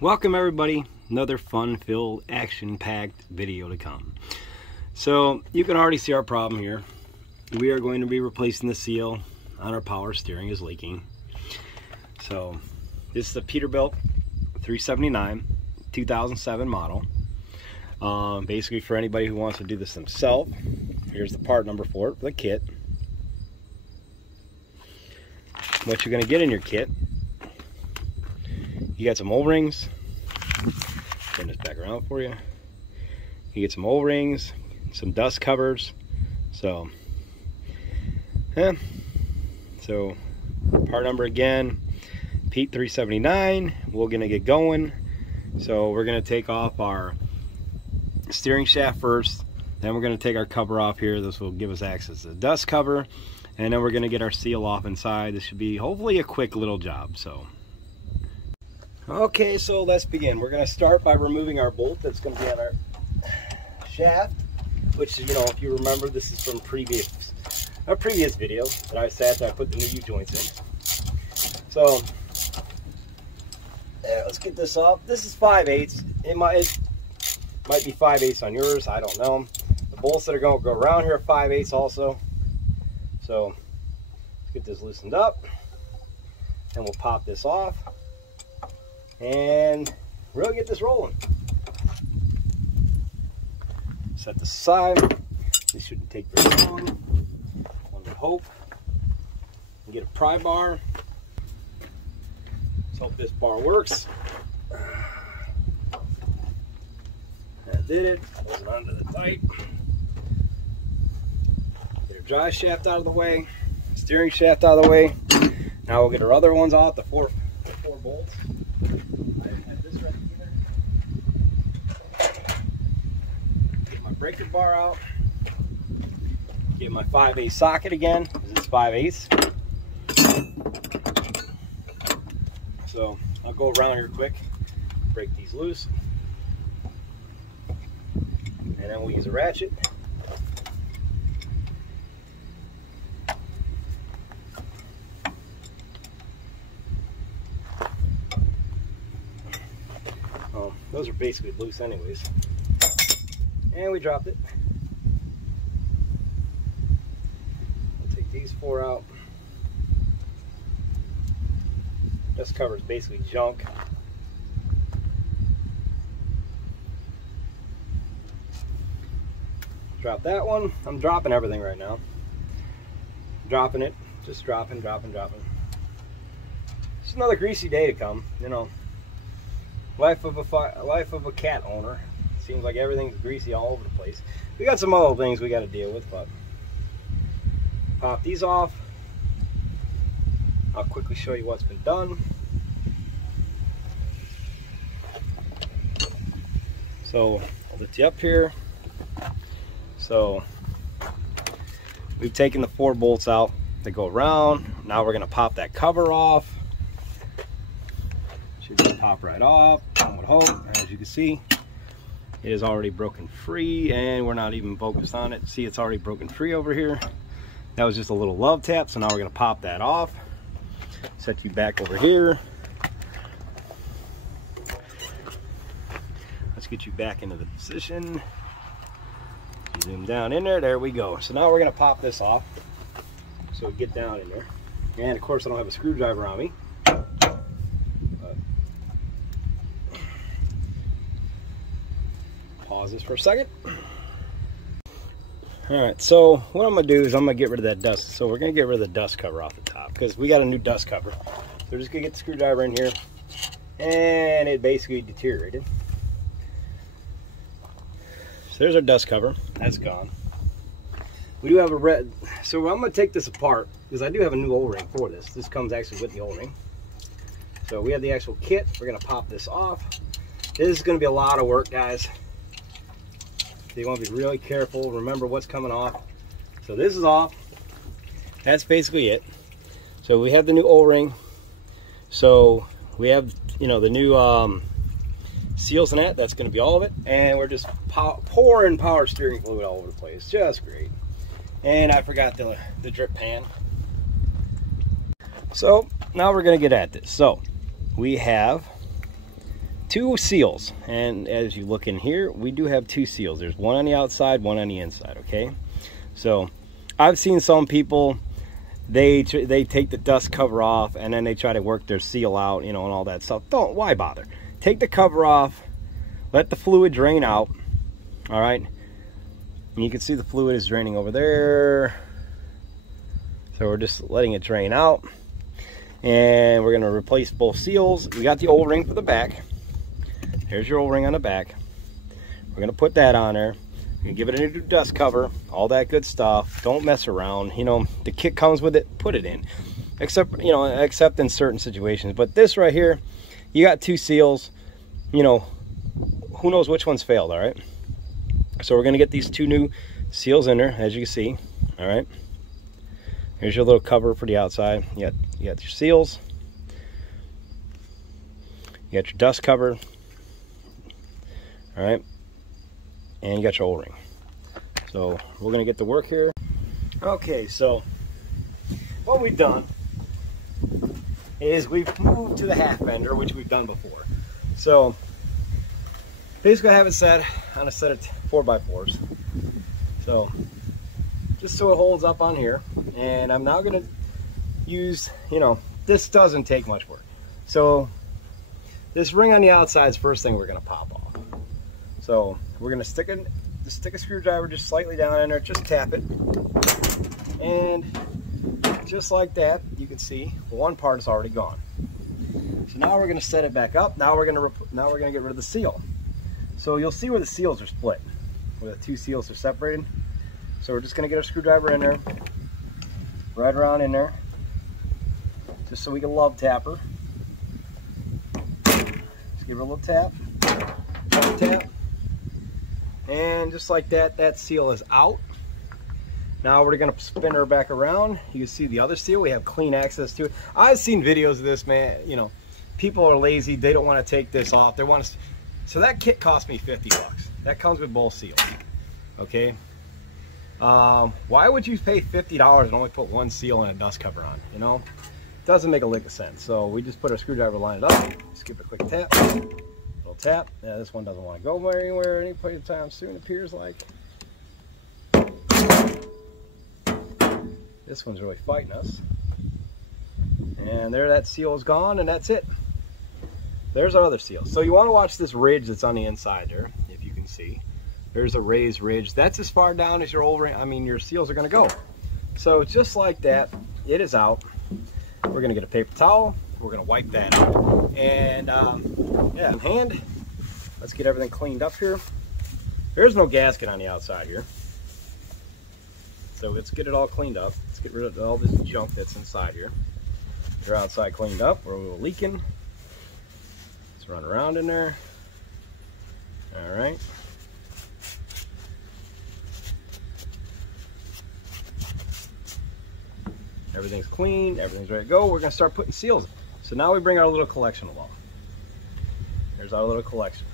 Welcome everybody, another fun-filled, action-packed video to come. So you can already see our problem here. We are going to be replacing the seal on our power steering is leaking. So this is the Peterbilt 2007 model. Basically for anybody who wants to do this themselves, here's the part number for it, the kit. What you're going to get in your kit, you got some O-rings. Turn this back around for you. You get some O-rings, some dust covers. So part number again, Pete 379. We're gonna get going. So we're gonna take off our steering shaft first. Then we're gonna take our cover off here. This will give us access to the dust cover. And then we're gonna get our seal off inside. This should be hopefully a quick little job. So. Okay, so let's begin. We're going to start by removing our bolt that's going to be on our shaft, which, you know, if you remember, this is from a previous video that I sat there, I put the new U-joints in. So, yeah, let's get this off. This is 5/8. It might be 5/8 on yours, I don't know. The bolts that are going to go around here are 5/8 also. So, let's get this loosened up, and we'll pop this off. And really get this rolling. Set this aside. This shouldn't take very long. One would hope. And get a pry bar. Let's hope this bar works. That did it. Hold on to the tight. Get our drive shaft out of the way. Steering shaft out of the way. Now we'll get our other ones out, the four bolts. Breaker bar out. Get my 5/8 socket again, because it's 5/8. So I'll go around here quick, break these loose, and then we'll use a ratchet. Those are basically loose anyways. And we dropped it. I'll take these four out. This cover is basically junk. Drop that one. I'm dropping everything right now. Dropping it. Just dropping. It's another greasy day to come, you know. Life of a cat owner. Seems like everything's greasy all over the place. We got some other things we got to deal with, but pop these off. I'll quickly show you what's been done. So I'll lift you up here. So we've taken the 4 bolts out that go around. Now we're going to pop that cover off. Should just pop right off, I would hope. As you can see, it is already broken free, and we're not even focused on it. See, it's already broken free over here. That was just a little love tap, so now we're going to pop that off. Set you back over here. Let's get you back into the position. Zoom down in there. There we go. So now we're going to pop this off. So get down in there. And of course, I don't have a screwdriver on me. Pause this for a second. Alright, so what I'm going to do is I'm going to get rid of that dust. So we're going to get rid of the dust cover off the top, because we got a new dust cover. So we're just going to get the screwdriver in here, and it basically deteriorated. So there's our dust cover. That's gone. We do have a red, so I'm going to take this apart, because I do have a new O-ring for this. This comes actually with the O-ring. So we have the actual kit. We're going to pop this off. This is going to be a lot of work, guys. So you want to be really careful. Remember what's coming off. So this is off. That's basically it. So we have the new O-ring. So we have, you know, the new seals and that. That's going to be all of it. And we're just pouring power steering fluid all over the place. Just great. And I forgot the drip pan. So now we're going to get at this. So we have 2 seals, and as you look in here, we do have 2 seals. There's one on the outside, one on the inside. Okay, so I've seen some people, they take the dust cover off and then they try to work their seal out, you know, and all that stuff. Why bother? Take the cover off, let the fluid drain out. All right, and you can see the fluid is draining over there, so we're just letting it drain out. And we're going to replace both seals. We got the O-ring for the back. Here's your O-ring on the back. We're going to put that on there. We're going to give it a new dust cover, all that good stuff. Don't mess around. You know, the kit comes with it, put it in. Except, you know, except in certain situations. But this right here, you got 2 seals. You know, who knows which one's failed, all right? So we're going to get these 2 new seals in there, as you can see, all right? Here's your little cover for the outside. You got your seals. You got your dust cover. All right. And you got your O-ring. So we're going to get to work here. Okay, so what we've done is we've moved to the half fender, which we've done before. So basically I have it set on a set of 4x4s. So just so it holds up on here. And I'm now going to use, you know, this doesn't take much work. So this ring on the outside is the first thing we're going to pop off. So we're going to stick a screwdriver just slightly down in there, just tap it. And just like that, you can see one part is already gone. So now we're going to set it back up. Now we're going to get rid of the seal. So you'll see where the seals are split, where the 2 seals are separated. So we're just going to get our screwdriver in there, right around in there, just so we can love tap her. Just give her a little tap, tap, and just like that, that seal is out. Now we're going to spin her back around. You can see the other seal. We have clean access to it. I've seen videos of this, man. You know, people are lazy. They don't want to take this off. They want to. So that kit cost me 50 bucks. That comes with both seals. Okay. Why would you pay $50 and only put 1 seal and a dust cover on? You know, it doesn't make a lick of sense. So we just put our screwdriver, line it up, just give it a quick tap, little tap. Yeah, this one doesn't want to go anywhere any point in time soon, it appears like. This one's really fighting us. And there, that seal is gone, and that's it. There's our other seal. So you want to watch this ridge that's on the inside there, if you can see. There's a raised ridge. That's as far down as your O-ring, your seals are going to go. So just like that, it is out. We're going to get a paper towel. We're going to wipe that out. And yeah, in hand, let's get everything cleaned up here. There's no gasket on the outside here. So let's get it all cleaned up. Let's get rid of all this junk that's inside here. Get our outside cleaned up. We're a little leaking. Let's run around in there. All right. Everything's clean, everything's ready to go. We're going to start putting seals in. So now we bring our little collection along. There's our little collection.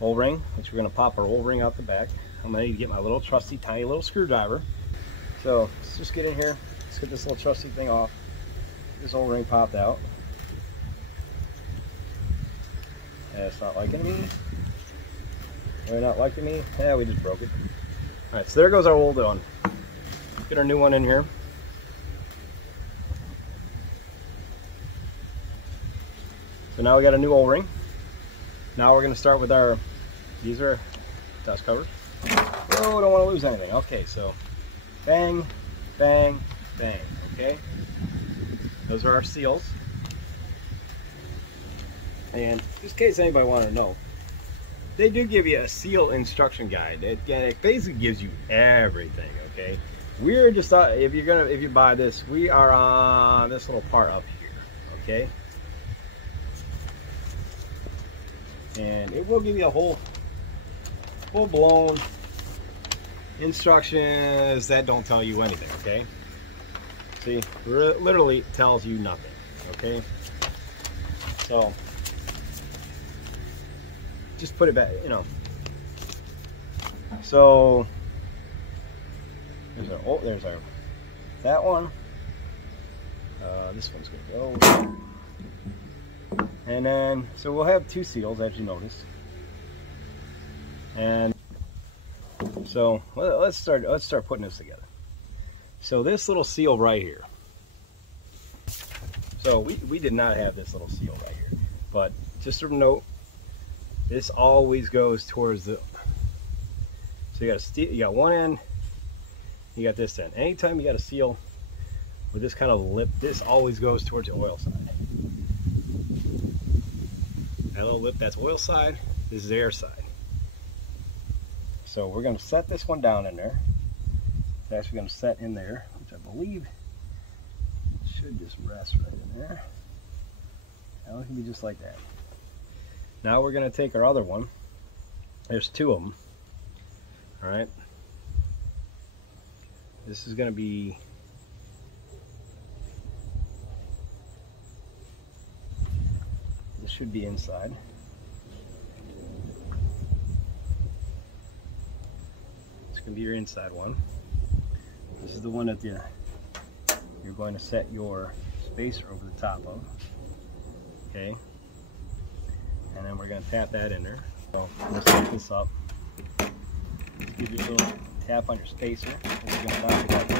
O-ring, which we're going to pop our O-ring out the back. I'm going to need to get my little trusty tiny little screwdriver. So let's just get in here. Let's get this little trusty thing off. This O-ring popped out. Yeah, it's not liking me. They're not liking me. Yeah, we just broke it. All right, so there goes our old one. Get our new one in here. So now we got a new O-ring. Now we're going to start with our, these are dust covers. Oh, don't want to lose anything. Okay, so bang, bang, bang. Okay, those are our seals. And just in case anybody wanted to know, they do give you a seal instruction guide. It basically gives you everything. Okay, we're just if you buy this, we are on this little part up here. Okay. And it will give you a whole full-blown instructions that don't tell you anything, okay? See, literally tells you nothing, okay? So just put it back, you know. So there's our that one. This one's gonna go. And then, so we'll have 2 seals, as you notice. And so let's start putting this together. So this little seal right here. So we did not have this little seal right here, but just a note, this always goes towards the. So you got one end, you got this end. Anytime you got a seal with this kind of lip, this always goes towards the oil side. That little lip, that's oil side. This is air side. So we're going to set this one down in there. It's actually going to set in there, which I believe should just rest right in there. Now it can be just like that. Now we're going to take our other one. There's 2 of them. All right. This is going to be should be inside. It's going to be your inside one. This is the one that you're going to set your spacer over the top of. Okay. And then we're going to tap that in there. So we'll set this up. Just give you a little tap on your spacer. We're going to knock it back in.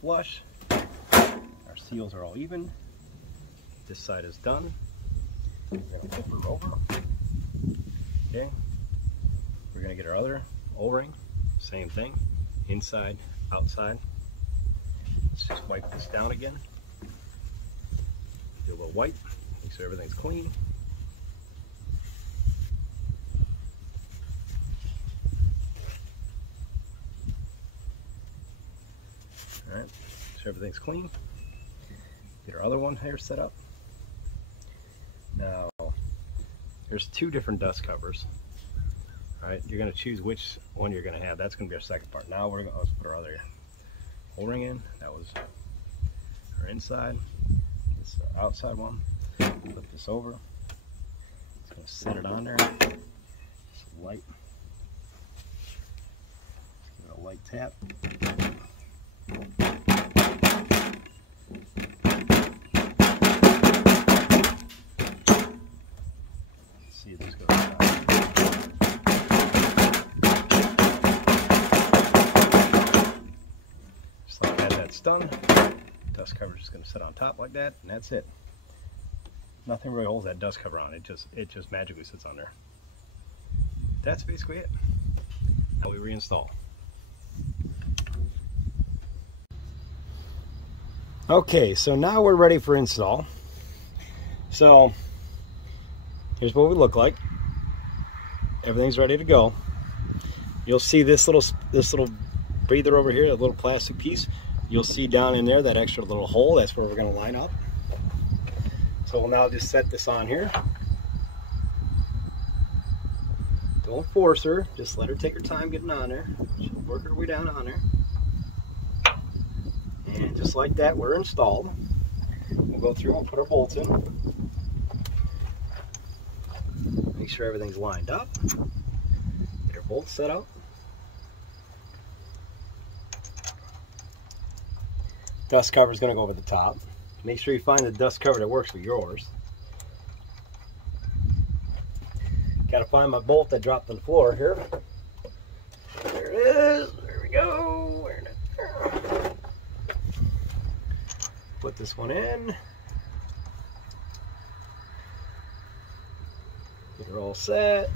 Flush. Our seals are all even. This side is done. We're going to flip her over. Okay. We're going to get our other O-ring. Same thing. Inside, outside. Let's just wipe this down again. Do a little wipe. Make sure everything's clean. Alright, so everything's clean. Get our other one here set up. Now, there's 2 different dust covers. Alright, you're going to choose which one you're going to have. That's going to be our second part. Now we're going to put our other O-ring in. That was our inside. This is our outside one. Flip this over. It's going to set it on there. Just light. Just give it a light tap. See this goes down. Just like that, that's done. Dust cover is just going to sit on top like that, and that's it. Nothing really holds that dust cover on. It just magically sits on there. That's basically it. Now we reinstall. Okay, so now we're ready for install. So here's what we look like. Everything's ready to go. You'll see this little breather over here, a little plastic piece. You'll see down in there that extra little hole. That's where we're going to line up. So we'll now just set this on here. Don't force her. Just let her take her time getting on there. She'll work her way down on there. And just like that, we're installed. We'll go through and put our bolts in. Make sure everything's lined up. Get our bolts set up. Dust cover is going to go over the top. Make sure you find the dust cover that works for yours. Got to find my bolt that dropped on the floor here. There it is. There we go. Where did it go? Put this one in. Get her all set.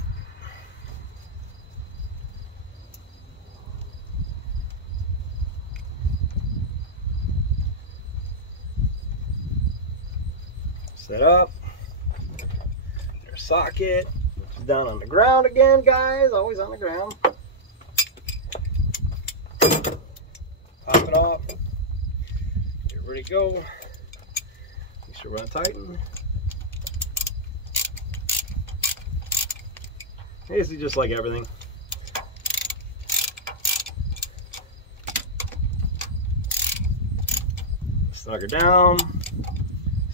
Set up. Get our socket. Which is down on the ground again, guys. Always on the ground. Pop it off. Ready to go. Make sure we're untightened. Basically just like everything. Snug her down.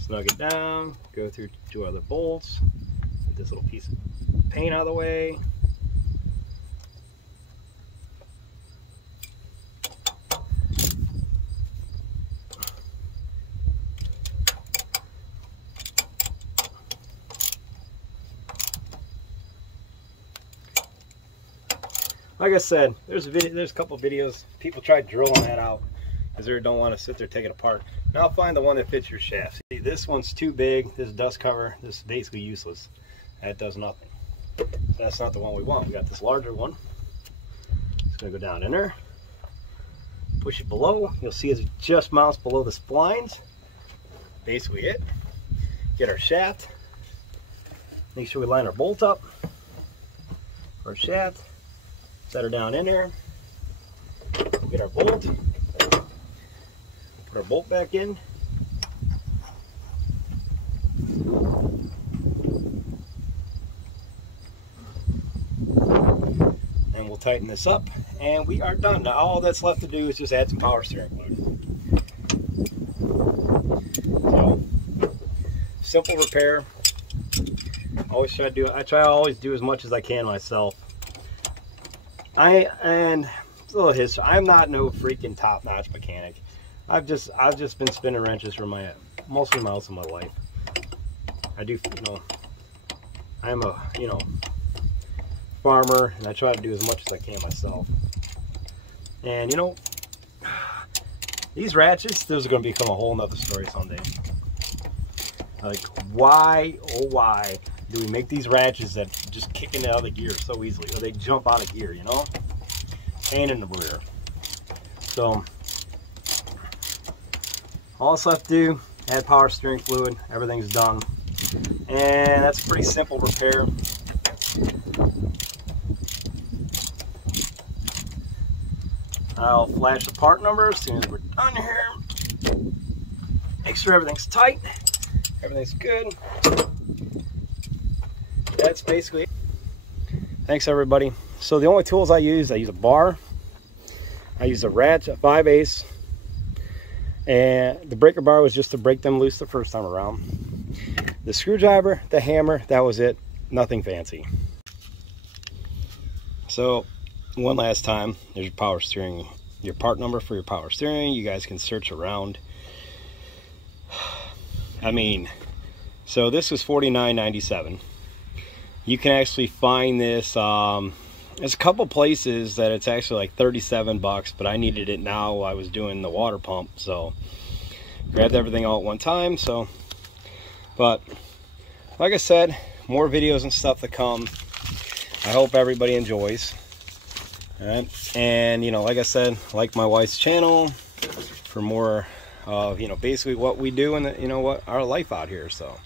Snug it down. Go through 2 other bolts. Get this little piece of paint out of the way. like I said, there's a couple videos. People try drilling that out because they don't want to sit there take it apart. Now find the one that fits your shaft. See, this one's too big. This dust cover, this is basically useless. That does nothing. So that's not the one we want. We got this larger one. It's gonna go down in there. Push it below. You'll see it just mounts below the splines. Basically it. Get our shaft. Make sure we line our bolt up. Our shaft. Set her down in there. Get our bolt. Put our bolt back in. And we'll tighten this up. And we are done. Now all that's left to do is just add some power steering fluid. So, simple repair. Always try to do. I try to always do as much as I can myself. And a little history. I'm not no freaking top-notch mechanic. I've just been spinning wrenches for mostly most of my life. I do, I'm a farmer, and I try to do as much as I can myself. And these ratchets, those are going to become a whole nother story someday. Like, why, oh why, do we make these ratchets that just kick into other gear so easily, or they jump out of gear, pain in the rear. So all that's left to do, add power steering fluid, everything's done, and that's a pretty simple repair. I'll flash the part number as soon as we're done here. Make sure everything's tight, everything's good. That's basically it. Thanks everybody. So the only tools I use a bar, I use a ratchet, a 5/8, and the breaker bar was just to break them loose the first time around. The screwdriver, the hammer, that was it. Nothing fancy. So one last time, there's your power steering, your part number for your power steering. You guys can search around. I mean, so this was $49.97. You can actually find this, there's a couple places that it's actually like 37 bucks, but I needed it now. I was doing the water pump, so grabbed everything all at one time. So, but like I said, more videos and stuff to come. I hope everybody enjoys. All right. And like I said, like my wife's channel for more of basically what we do and what our life out here. So